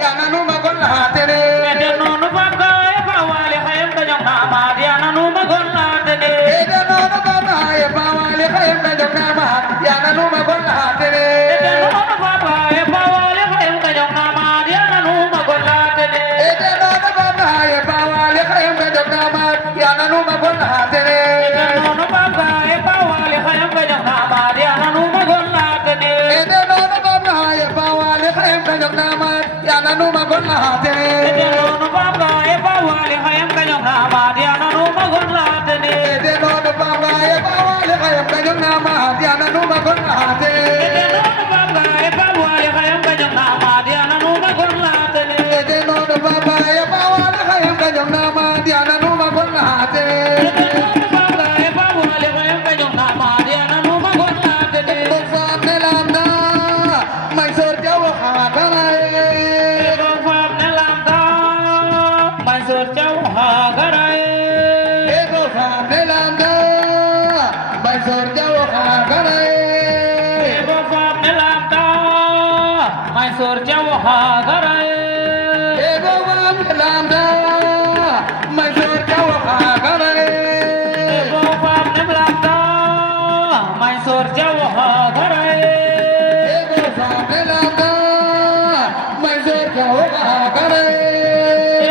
ya nanu magol hatene ede nonu baba e bawale hayam da jong nama dia nanu magol latene ede nonu baba e bawale hayam da jong nama ya nanu magol hatene ede nonu baba e bawale hayam da jong nama dia nanu magol latene ede nonu baba e bawale hayam da jong nama ya nanu magol hatene ede nonu baba e bawale hayam da jong nama dia nanu magol latene ede nonu baba e bawale hayam da jong nama ya nanu magol hatene ede nonu baba e bawale hayam da jong nama dia nanu magol latene ede nonu baba e bawale hayam da jong nama ya nanu magol hatene ede nonu baba e bawale hayam da jong nama dia nanu magol latene ede nonu baba e bawale hayam da jong nama ya nanu magol hatene ede nonu baba e bawale hayam da jong nama dia nanu magol latene Bofam nelamda mai sor jawa khagare ego fam nelamda mai sur chau ha garai ego fam nelamda mai sor jawa khagare ego fam nelamda mai sur chau ha garai ego fam nelamda mai sor jawa khagare ego fam nelamda mai sur chau ha garai ego fam nelamda mai sor jawa khagare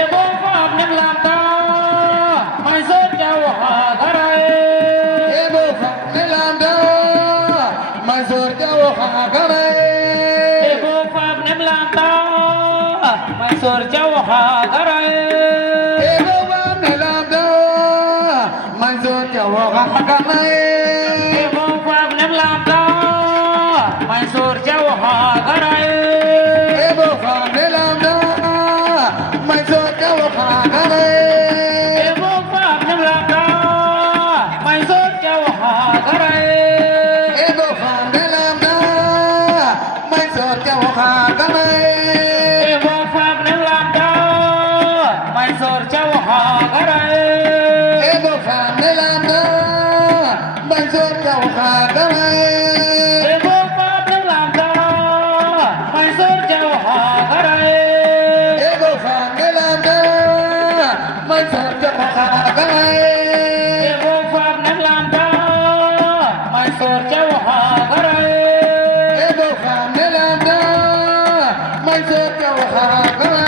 ego fam nelamda mai sur chau ha garai ego fam nelamda mai sor jawa khagare ego fam nelamda mai sur chau ha garai ego fam nelamda mai sor jawa khagare ego fam nelamda mai sur chau ha garai ego fam nelamda mai sor jawa khagare ego fam nelamda mai sur chau ha garai ego fam nelamda mai sor jawa khagare ego fam nelamda mai sur chau ha garai ego fam nelamda mai sor jawa khagare ego fam nelamda mai sur chau ha garai ego fam nelamda mai sor jawa khagare ego fam nelamda mai sur chau ha garai ego fam nelamda mai sor jawa khagare